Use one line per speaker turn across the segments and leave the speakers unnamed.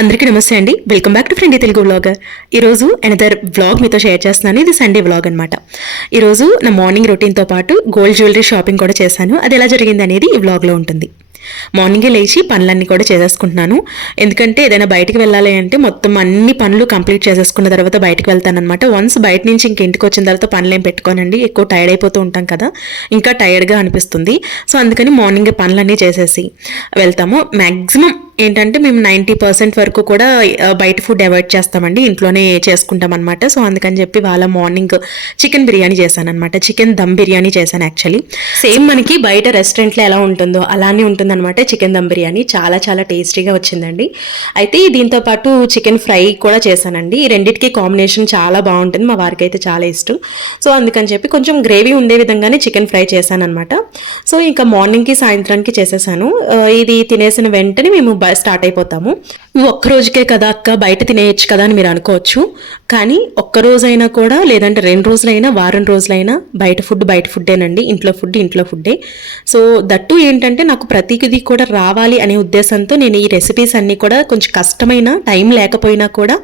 అందరికీ నమస్తే అండి. Welcome back to friend Telugu vlogger ఈరోజు అనదర్ వ్లాగ్ మీతో షేర్ చేస్తున్నాను. ఇది సండే వ్లాగ్ అనమాట ఈరోజు నా మార్నింగ్ రొటీన్తో పాటు గోల్డ్ జ్యువెలరీ షాపింగ్ కూడా చేశాను. అది ఎలా జరిగింది అనేది ఈ వ్లాగ్లో ఉంటుంది. మార్నింగే లేచి పనులన్నీ కూడా చేసేసుకుంటున్నాను. ఎందుకంటే ఏదైనా బయటికి వెళ్ళాలి అంటే మొత్తం అన్ని పనులు కంప్లీట్ చేసేసుకున్న తర్వాత బయటకు వెళ్తానమాట వన్స్ బయట నుంచి ఇంక ఇంటికి వచ్చిన తర్వాత పనులు ఏం పెట్టుకోనండి. ఎక్కువ టైర్డ్ అయిపోతూ ఉంటాం కదా. ఇంకా టైర్డ్గా అనిపిస్తుంది. సో అందుకని మార్నింగే పనులన్నీ చేసేసి వెళ్తాము. మ్యాక్సిమం ఏంటంటే మేము నైంటీ పర్సెంట్ వరకు కూడా బయట ఫుడ్ అవాయిడ్ చేస్తామండి. ఇంట్లోనే చేసుకుంటాం అనమాట సో అందుకని చెప్పి వాళ్ళ మార్నింగ్ చికెన్ బిర్యానీ చేశాను అనమాట చికెన్ దమ్ బిర్యానీ చేశాను యాక్చువల్లీ సేమ్ మనకి బయట రెస్టారెంట్లో ఎలా ఉంటుందో అలానే ఉంటుందన్నమాట చికెన్ దమ్ బిర్యానీ. చాలా చాలా టేస్టీగా వచ్చిందండి. అయితే దీంతో పాటు చికెన్ ఫ్రై కూడా చేశానండి. ఈ రెండింటికి కాంబినేషన్ చాలా బాగుంటుంది. మా వారికి అయితే చాలా ఇష్టం. సో అందుకని చెప్పి కొంచెం గ్రేవీ ఉండే విధంగానే చికెన్ ఫ్రై చేశాను అనమాట సో ఇంకా మార్నింగ్కి సాయంత్రానికి చేసేసాను. ఇది తినేసిన వెంటనే మేము స్టార్ట్ అయిపోతాము. ఇవి ఒక్క రోజుకే కదా అక్క బయట తినేయచ్చు కదా అని మీరు అనుకోవచ్చు. కానీ ఒక్కరోజైనా కూడా లేదంటే రెండు రోజులైనా వారం రోజులైనా బయట ఫుడ్ బయట ఫుడ్డేనండి. ఇంట్లో ఫుడ్ ఇంట్లో ఫుడ్డే. సో దట్టు ఏంటంటే నాకు ప్రతిది కూడా రావాలి అనే ఉద్దేశంతో నేను ఈ రెసిపీస్ అన్నీ కూడా కొంచెం కష్టమైన టైం లేకపోయినా కూడా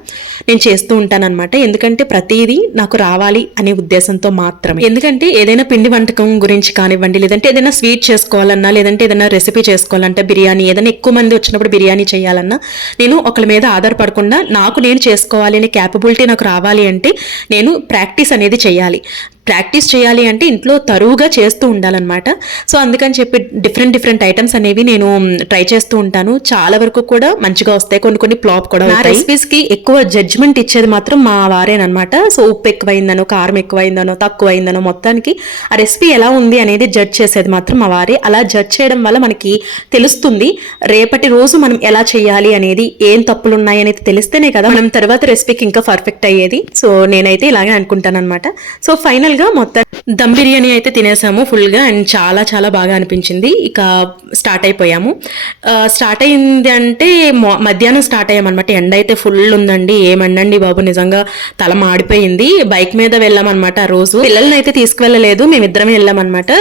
నేను చేస్తూ ఉంటానన్నమాట. ఎందుకంటే ప్రతిదీ నాకు రావాలి అనే ఉద్దేశంతో మాత్రమే. ఎందుకంటే ఏదైనా పిండి వంటకం గురించి కానివ్వండి లేదంటే ఏదైనా స్వీట్ చేసుకోవాలన్నా లేదంటే ఏదైనా రెసిపీ చేసుకోవాలంటే బిర్యానీ ఏదైనా ఎక్కువ మంది వచ్చినప్పుడు బిర్యానీ చేయాలన్నా నేను ఒకరి మీద ఆధారపడకుండా నాకు నేను చేసుకోవాలి అనే క్యాపబిలిటీ నాకు రావాలి అంటే నేను ప్రాక్టీస్ అనేది చేయాలి. ప్రాక్టీస్ చేయాలి అంటే ఇంట్లో తరువుగా చేస్తూ ఉండాలన్నమాట. సో అందుకని చెప్పి డిఫరెంట్ డిఫరెంట్ ఐటమ్స్ అనేవి నేను ట్రై చేస్తూ ఉంటాను. చాలా వరకు కూడా మంచిగా వస్తాయి. కొన్ని కొన్ని ఫ్లాప్ కూడా నా రెసిపీస్కి ఎక్కువ జడ్జ్మెంట్ ఇచ్చేది మాత్రం మా వారేనమాట సో ఉప్పు ఎక్కువైందనో కారం ఎక్కువైందనో తక్కువైందనో మొత్తానికి ఆ రెసిపీ ఎలా ఉంది అనేది జడ్జ్ చేసేది మాత్రం మా వారే. అలా జడ్జ్ చేయడం వల్ల మనకి తెలుస్తుంది రేపటి రోజు మనం ఎలా చేయాలి అనేది ఏం తప్పులు ఉన్నాయి అనేది తెలిస్తేనే కదా మనం తర్వాత రెసిపీకి ఇంకా పర్ఫెక్ట్ అయ్యేది. సో నేనైతే ఇలాగే అనుకుంటాను అనమాట సో ఫైనల్ గా మొత్తం దమ్ బిర్యానీ అయితే తినేసాము ఫుల్గా అండ్ చాలా చాలా బాగా అనిపించింది. ఇక స్టార్ట్ అయిపోయాము. స్టార్ట్ అయింది అంటే మధ్యాహ్నం స్టార్ట్ అయ్యామన్నమాట. ఎండ అయితే ఫుల్ ఉందండి. ఏమండండి బాబు నిజంగా తల మాడిపోయింది. బైక్ మీద వెళ్ళామన్నమాట ఆ రోజు. పిల్లల్ని అయితే తీసుకువెళ్ళలేదు. మేమిద్దరం వెళ్ళామన్నమాట.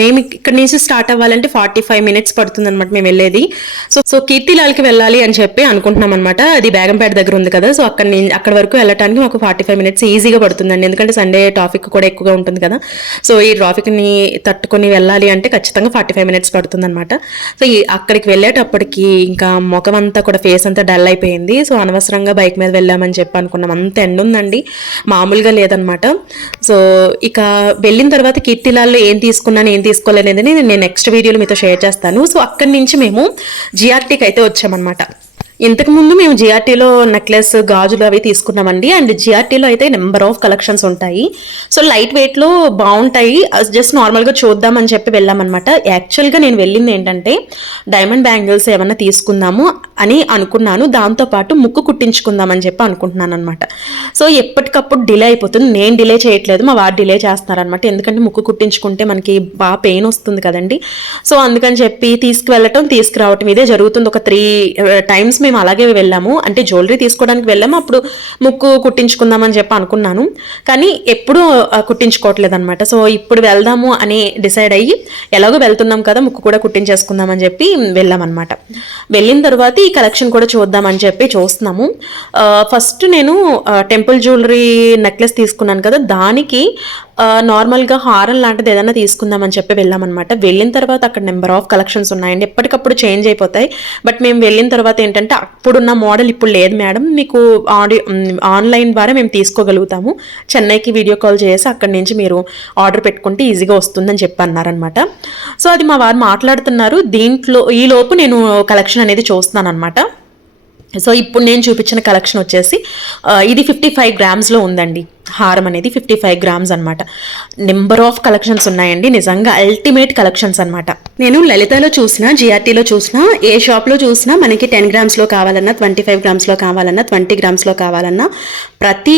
మేము ఇక్కడ నుంచి స్టార్ట్ అవ్వాలంటే ఫార్టీ ఫైవ్ మినిట్స్ పడుతుంది అనమాట మేము వెళ్ళేది. సో సో కీర్తిలాల్కి వెళ్ళాలి అని చెప్పి అనుకుంటున్నాం అనమాట అది బేగంపేట దగ్గర ఉంది కదా. సో అక్కడ నుంచి అక్కడ వరకు వెళ్ళటానికి మాకు ఫార్టీ ఫైవ్ మినిట్స్ ఈజీగా పడుతుందండి. ఎందుకంటే సండే ట్రాఫిక్ కూడా ఎక్కువగా ఉంటుంది కదా. సో ఈ ట్రాఫిక్ని తట్టుకొని వెళ్ళాలి అంటే ఖచ్చితంగా ఫార్టీ ఫైవ్ మినిట్స్ పడుతుంది అనమాట సో ఈ అక్కడికి వెళ్ళేటప్పటికి ఇంకా ముఖం అంతా కూడా ఫేస్ అంతా డల్ అయిపోయింది. సో అనవసరంగా బైక్ మీద వెళ్ళామని చెప్పి అనుకున్నాం. అంత ఎండ ఉందండి. మామూలుగా లేదనమాట సో ఇక వెళ్ళిన తర్వాత కీర్తిలాల్లో ఏం తీసుకున్నాను ఏం తీసుకోలేదని నేను నెక్స్ట్ వీడియోలో మీతో షేర్ చేస్తాను. సో అక్కడి నుంచి మేము జిఆర్టీకి అయితే వచ్చామన్నమాట. ఇంతకు ముందు మేము జిఆర్టీలో నెక్లెస్ గాజులు అవి తీసుకున్నామండి. అండ్ జిఆర్టీలో అయితే నెంబర్ ఆఫ్ కలెక్షన్స్ ఉంటాయి. సో లైట్ వెయిట్లో బాగుంటాయి. జస్ట్ నార్మల్గా చూద్దామని చెప్పి వెళ్ళామన్నమాట. యాక్చువల్గా నేను వెళ్ళింది ఏంటంటే డైమండ్ బ్యాంగిల్స్ ఏమన్నా తీసుకుందాము అని అనుకున్నాను. దాంతోపాటు ముక్కు కుట్టించుకుందామని చెప్పి అనుకుంటున్నాను అనమాట సో ఎప్పటికప్పుడు డిలే అయిపోతుంది. నేను డిలే చేయట్లేదు. మా వారు డిలే చేస్తున్నారనమాట ఎందుకంటే ముక్కు కుట్టించుకుంటే మనకి బాగా పెయిన్ వస్తుంది కదండి. సో అందుకని చెప్పి తీసుకువెళ్ళటం తీసుకురావటం ఇదే జరుగుతుంది. ఒక త్రీ టైమ్స్ uh, మేము అలాగే వెళ్ళాము. అంటే జ్యువెలరీ తీసుకోవడానికి వెళ్ళాము. అప్పుడు ముక్కు కుట్టించుకుందామని చెప్పి అనుకున్నాను. కానీ ఎప్పుడూ కుట్టించుకోవట్లేదు అనమాట సో ఇప్పుడు వెళ్దాము అని డిసైడ్ అయ్యి ఎలాగో వెళ్తున్నాం కదా ముక్కు కూడా కుట్టించేసుకుందామని చెప్పి వెళ్ళామన్నమాట. వెళ్ళిన తర్వాత ఈ కలెక్షన్ కూడా చూద్దామని చెప్పి చూస్తున్నాము. ఫస్ట్ నేను టెంపుల్ జ్యువెలరీ నెక్లెస్ తీసుకున్నాను కదా దానికి నార్మల్గా హారం లాంటిది ఏదైనా తీసుకుందామని చెప్పి వెళ్ళామన్నమాట. వెళ్ళిన తర్వాత అక్కడ నెంబర్ ఆఫ్ కలెక్షన్స్ ఉన్నాయండి. ఎప్పటికప్పుడు చేంజ్ అయిపోతాయి. బట్ మేము వెళ్ళిన తర్వాత ఏంటంటే అప్పుడున్న మోడల్ ఇప్పుడు లేదు మేడం. మీకు ఆడియో ఆన్లైన్ ద్వారా మేము తీసుకోగలుగుతాము. చెన్నైకి వీడియో కాల్ చేసి అక్కడి నుంచి మీరు ఆర్డర్ పెట్టుకుంటే ఈజీగా వస్తుందని చెప్పి అన్నారనమాట సో అది మా వారు మాట్లాడుతున్నారు. దీంట్లో ఈ లోపు నేను కలెక్షన్ అనేది చూస్తున్నాను అనమాట సో ఇప్పుడు నేను చూపించిన కలెక్షన్ వచ్చేసి ఇది ఫిఫ్టీ ఫైవ్ గ్రామ్స్లో ఉందండి. హారం అనేది ఫిఫ్టీ ఫైవ్ గ్రామ్స్ అనమాట నెంబర్ ఆఫ్ కలెక్షన్స్ ఉన్నాయండి. నిజంగా అల్టిమేట్ కలెక్షన్స్ అనమాట నేను లలితలో చూసిన జిఆర్టీలో చూసిన ఏ షాప్లో చూసినా మనకి టెన్ గ్రామ్స్లో కావాలన్నా ట్వంటీ ఫైవ్ గ్రామ్స్లో కావాలన్నా ట్వంటీ గ్రామ్స్లో కావాలన్నా ప్రతి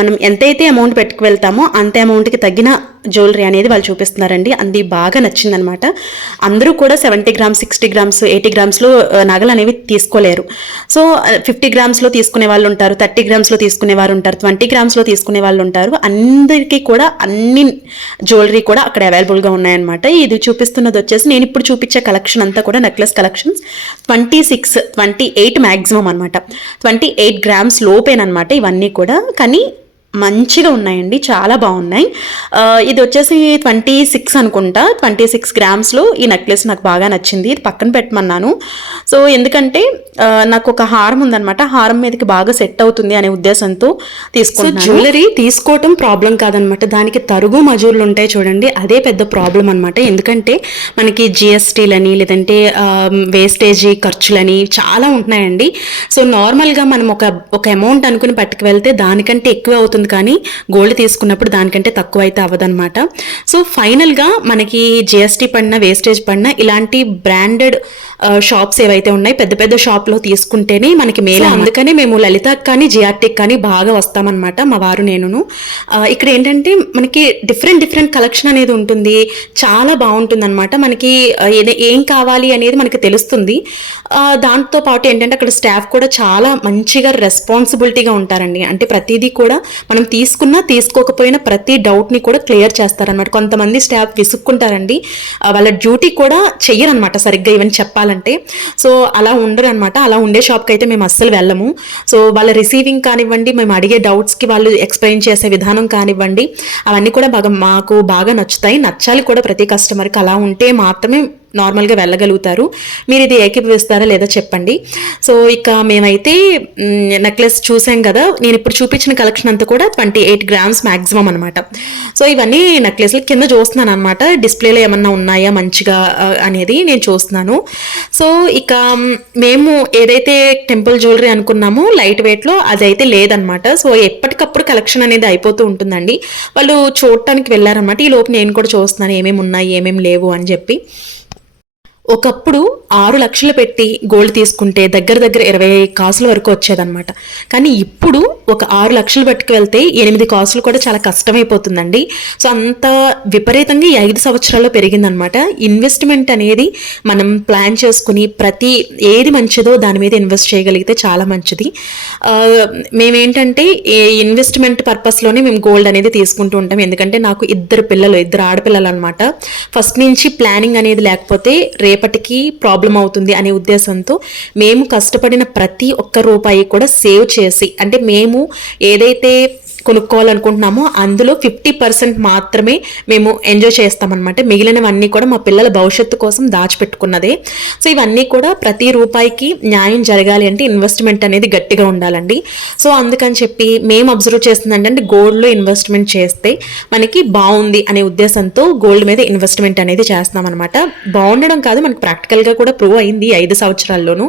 మనం ఎంతైతే అమౌంట్ పెట్టుకు వెళ్తామో అంతే అమౌంట్కి తగ్గిన జ్యువెలరీ అనేది వాళ్ళు చూపిస్తున్నారండి. అది బాగా నచ్చిందనమాట అందరూ కూడా seventy grams sixty grams eighty గ్రామ్స్లో నగలు అనేవి తీసుకోలేరు. సో ఫిఫ్టీ గ్రామ్స్లో తీసుకునే వాళ్ళు ఉంటారు థర్టీ గ్రామ్స్లో తీసుకునే వారు ఉంటారు ట్వంటీ గ్రామ్స్లో తీసుకునే వాళ్ళు ఉంటారు. అందరికీ కూడా అన్ని జ్యువెలరీ కూడా అక్కడ అవైలబుల్గా ఉన్నాయన్నమాట. ఇది చూపిస్తున్నది వచ్చేసి నేను ఇప్పుడు చూపించే కలెక్షన్ అంతా కూడా necklace collections twenty six twenty eight maximum అనమాట ట్వంటీ ఎయిట్ గ్రామ్స్ లోపేనమాట ఇవన్నీ కూడా. కానీ మంచిగా ఉన్నాయండి చాలా బాగున్నాయి. ఇది వచ్చేసి ట్వంటీ సిక్స్ అనుకుంటా. ట్వంటీ సిక్స్ గ్రామ్స్లో ఈ నెక్లెస్ నాకు బాగా నచ్చింది. ఇది పక్కన పెట్టమన్నాను. సో ఎందుకంటే నాకు ఒక హారం ఉందన్నమాట. హారం మీదకి బాగా సెట్ అవుతుంది అనే ఉద్దేశంతో తీసుకున్నాను జ్యువెలరీ తీసుకోవటం ప్రాబ్లం కాదనమాట దానికి తరుగు మజూర్లు ఉంటాయి చూడండి. అదే పెద్ద ప్రాబ్లం అనమాట ఎందుకంటే మనకి జిఎస్టీలని లేదంటే వేస్టేజీ ఖర్చులని చాలా ఉంటున్నాయండి. సో నార్మల్గా మనం ఒక ఒక అమౌంట్ అనుకుని పట్టుకు వెళ్తే దానికంటే ఎక్కువ అవుతుంది కానీ గోల్డ్ తీసుకున్నప్పుడు దానికంటే తక్కువ అయితే అవ్వదన్నమాట. సో ఫైనల్గా మనకి జిఎస్టీ పడిన వేస్టేజ్ పడిన ఇలాంటి బ్రాండెడ్ షాప్స్ ఏవైతే ఉన్నాయి పెద్ద పెద్ద షాప్లో తీసుకుంటేనే మనకి మేలు. అందుకనే మేము లలితకి కానీ జిఆర్టీకి కానీ బాగా వస్తామన్నమాట మా వారు నేనును. ఇక్కడ ఏంటంటే మనకి డిఫరెంట్ డిఫరెంట్ కలెక్షన్ అనేది ఉంటుంది. చాలా బాగుంటుంది అనమాట మనకి ఏం కావాలి అనేది మనకి తెలుస్తుంది. దాంతో పాటు ఏంటంటే అక్కడ స్టాఫ్ కూడా చాలా మంచిగా రెస్పాన్సిబిలిటీగా ఉంటారండి. అంటే ప్రతిదీ కూడా మనం తీసుకున్నా తీసుకోకపోయినా ప్రతి డౌట్ని కూడా క్లియర్ చేస్తారనమాట కొంతమంది స్టాఫ్ విసుక్కుంటారండి. వాళ్ళ డ్యూటీ కూడా చెయ్యరనమాట సరిగ్గా ఇవన్నీ చెప్పాలంటే సో అలా ఉండరు అనమాట అలా ఉండే షాప్కి అయితే మేము అస్సలు వెళ్ళము. సో వాళ్ళ రిసీవింగ్ కానివ్వండి మేము అడిగే డౌట్స్కి వాళ్ళు ఎక్స్ప్లెయిన్ చేసే విధానం కానివ్వండి అవన్నీ కూడా బాగా మాకు బాగా నచ్చుతాయి. నచ్చాలి కూడా ప్రతి కస్టమర్కి అలా ఉంటే మాత్రమే నార్మల్గా వెళ్ళగలుగుతారు. మీరు ఇది ఏకీభవిస్తారా లేదా చెప్పండి. సో ఇక మేమైతే నెక్లెస్ చూసాం కదా నేను ఇప్పుడు చూపించిన కలెక్షన్ అంతా కూడా ట్వంటీ ఎయిట్ గ్రామ్స్ మ్యాక్సిమం అనమాట సో ఇవన్నీ నెక్లెస్లు కింద చూస్తున్నాను అనమాట డిస్ప్లేలో ఏమన్నా ఉన్నాయా మంచిగా అనేది నేను చూస్తున్నాను. సో ఇక మేము ఏదైతే టెంపుల్ జ్యువెలరీ అనుకున్నామో లైట్ వెయిట్లో అదైతే లేదనమాట సో ఎప్పటికప్పుడు కలెక్షన్ అనేది అయిపోతూ ఉంటుందండి. వాళ్ళు చూడటానికి వెళ్ళారనమాట ఈ లోపు నేను కూడా చూస్తున్నాను ఏమేమి ఉన్నాయి ఏమేమి లేవు అని చెప్పి. ఒకప్పుడు ఆరు లక్షలు పెట్టి గోల్డ్ తీసుకుంటే దగ్గర దగ్గర ఇరవై కాసుల వరకు వచ్చేదన్నమాట. కానీ ఇప్పుడు ఒక ఆరు లక్షలు పట్టుకు వెళ్తే ఎనిమిది కాసులు కూడా చాలా కష్టమైపోతుందండి. సో అంత విపరీతంగా ఈ ఐదు సంవత్సరాల్లో పెరిగిందనమాట. ఇన్వెస్ట్మెంట్ అనేది మనం ప్లాన్ చేసుకుని ప్రతి ఏది మంచిదో దాని మీద ఇన్వెస్ట్ చేయగలిగితే చాలా మంచిది. మేమేంటంటే ఇన్వెస్ట్మెంట్ పర్పస్లోనే మేము గోల్డ్ అనేది తీసుకుంటూ ఉంటాం. ఎందుకంటే నాకు ఇద్దరు పిల్లలు ఇద్దరు ఆడపిల్లలు అనమాట ఫస్ట్ నుంచి ప్లానింగ్ అనేది లేకపోతే రేపటికి ప్రాబ్లం అవుతుంది అనే ఉద్దేశంతో మేము కష్టపడిన ప్రతి ఒక్క రూపాయి కూడా సేవ్ చేసి అంటే మేము ఏదైతే కొనుక్కోవాలనుకుంటున్నామో అందులో ఫిఫ్టీ పర్సెంట్ మాత్రమే మేము ఎంజాయ్ చేస్తామన్నమాట. మిగిలినవన్నీ కూడా మా పిల్లల భవిష్యత్తు కోసం దాచిపెట్టుకున్నదే. సో ఇవన్నీ కూడా ప్రతి రూపాయికి న్యాయం జరగాలి అంటే ఇన్వెస్ట్మెంట్ అనేది గట్టిగా ఉండాలండి. సో అందుకని చెప్పి మేము అబ్జర్వ్ చేస్తుంది అంటే గోల్డ్లో ఇన్వెస్ట్మెంట్ చేస్తే మనకి బాగుంది అనే ఉద్దేశంతో గోల్డ్ మీద ఇన్వెస్ట్మెంట్ అనేది చేస్తున్నాం అనమాట బాగుండడం కాదు మనకి ప్రాక్టికల్గా కూడా ప్రూవ్ అయింది ఐదు సంవత్సరాల్లోనూ.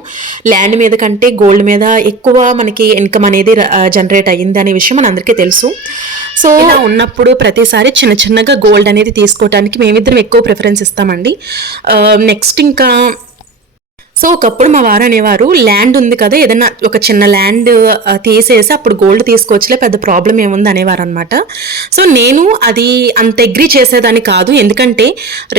ల్యాండ్ మీద కంటే గోల్డ్ మీద ఎక్కువ మనకి ఇన్కమ్ అనేది జనరేట్ అయ్యింది అనే విషయం మన అందరికీ తెలుసు. సో ఇలా ఉన్నప్పుడు ప్రతిసారి చిన్న చిన్నగా గోల్డ్ అనేది తీసుకోవడానికి మేమిద్దరం ఎక్కువ ప్రిఫరెన్స్ ఇస్తామండి. నెక్స్ట్ ఇంకా సో ఒకప్పుడు మా వారు అనేవారు ల్యాండ్ ఉంది కదా ఏదైనా ఒక చిన్న ల్యాండ్ తీసేసి అప్పుడు గోల్డ్ తీసుకోవచ్చులే పెద్ద ప్రాబ్లం ఏముంది అనేవారు అనమాట సో నేను అది అంత అగ్రి చేసేదాన్ని కాదు. ఎందుకంటే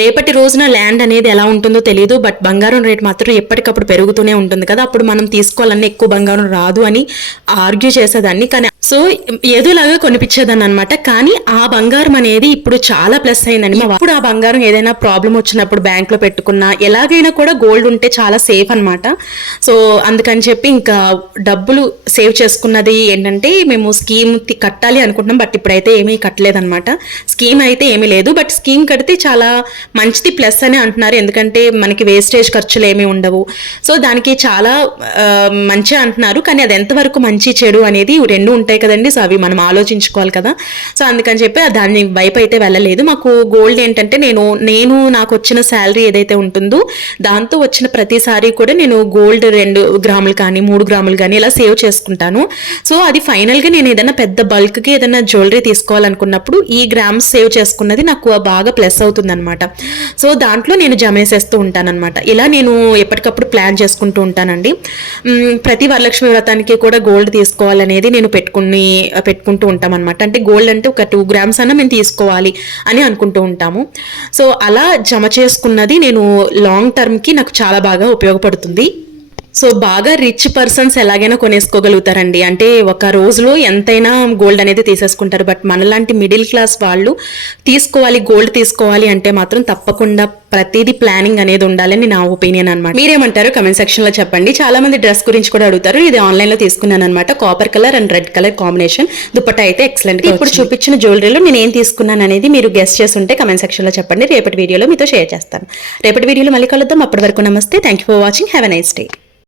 రేపటి రోజున ల్యాండ్ అనేది ఎలా ఉంటుందో తెలియదు బట్ బంగారం రేట్ మాత్రం ఎప్పటికప్పుడు పెరుగుతూనే ఉంటుంది కదా అప్పుడు మనం తీసుకోవాలన్నా ఎక్కువ బంగారం రాదు అని ఆర్గ్యూ చేసేదాన్ని. కానీ సో ఏదోలాగా కొనిపించేదాన్ని అనమాట కానీ ఆ బంగారం అనేది ఇప్పుడు చాలా ప్లస్ అయిందండి. ఇప్పుడు ఆ బంగారం ఏదైనా ప్రాబ్లం వచ్చినప్పుడు బ్యాంక్లో పెట్టుకున్నా ఎలాగైనా కూడా గోల్డ్ ఉంటే చాలా సేఫ్ అన్నమాట. సో అందుకని చెప్పి ఇంకా డబ్బులు సేవ్ చేసుకున్నది ఏంటంటే మేము స్కీమ్ కట్టాలి అనుకుంటున్నాం. బట్ ఇప్పుడైతే ఏమీ కట్టలేదన్నమాట. స్కీమ్ అయితే ఏమీ లేదు. బట్ స్కీమ్ కడితే చాలా మంచిది ప్లస్ అని అంటున్నారు. ఎందుకంటే మనకి వేస్టేజ్ ఖర్చులు ఏమీ ఉండవు. సో దానికి చాలా మంచి అంటున్నారు. కానీ అది ఎంతవరకు మంచి చెడు అనేది రెండు ఉంటాయి. కదండి. సో అవి మనం ఆలోచించుకోవాలి కదా. సో అందుకని చెప్పి దాన్ని వైపు అయితే వెళ్ళలేదు. మాకు గోల్డ్ ఏంటంటే నేను నేను నాకు వచ్చిన శాలరీ ఏదైతే ఉంటుందో దాంతో వచ్చిన ప్రతిసారి కూడా నేను గోల్డ్ రెండు గ్రాములు కానీ మూడు గ్రాములు కానీ ఇలా సేవ్ చేసుకుంటాను. సో అది ఫైనల్గా నేను ఏదైనా పెద్ద బల్క్కి ఏదైనా జ్యువెలరీ తీసుకోవాలనుకున్నప్పుడు ఈ గ్రామ్స్ సేవ్ చేసుకున్నది నాకు బాగా ప్లస్ అవుతుందన్నమాట. సో దాంట్లో నేను జమ జమేసేస్తూ ఉంటానన్నమాట. ఇలా నేను ఎప్పటికప్పుడు ప్లాన్ చేసుకుంటూ ఉంటానండి. ప్రతి వరలక్ష్మి వ్రతానికి కూడా గోల్డ్ తీసుకోవాలనేది నేను పెట్టుకుంటాను. కొన్ని పెట్టుకుంటూ ఉంటాం అనమాట అంటే గోల్డ్ అంటే ఒక టూ గ్రామ్స్ అన్న మేము తీసుకోవాలి అని అనుకుంటూ ఉంటాము. సో అలా జమ చేసుకున్నది నేను లాంగ్ టర్మ్కి నాకు చాలా బాగా ఉపయోగపడుతుంది. సో బాగా రిచ్ పర్సన్స్ ఎలాగైనా కొనేసుకోగలుగుతారండి. అంటే ఒక రోజులో ఎంతైనా గోల్డ్ అనేది తీసేసుకుంటారు. బట్ మనలాంటి మిడిల్ క్లాస్ వాళ్ళు తీసుకోవాలి గోల్డ్ తీసుకోవాలి అంటే మాత్రం తప్పకుండా ప్రతిదీ ప్లానింగ్ అనేది ఉండాలని నా ఒపీనియన్ అనమాట మీరేమంటారు కమెంట్ సెక్షన్లో చెప్పండి. చాలా మంది డ్రెస్ గురించి కూడా అడుగుతారు. ఇది ఆన్లైన్లో తీసుకున్నాను అనమాట copper colour and red colour combination dupatta అయితే ఎక్సలెంట్ ఇప్పుడు చూపించిన జ్యువెలరీలో నేను ఏం తీసుకున్నాను అనేది మీరు గెస్ట్ చేస్తుంటే కమెంట్ సెక్షన్లో చెప్పండి. రేపటి వీడియోలో మీతో షేర్ చేస్తాను. రేపటి వీడియోలో మళ్ళీ కలుద్దాం. అప్పటి వరకు నమస్తే. Thank you for watching have a nice day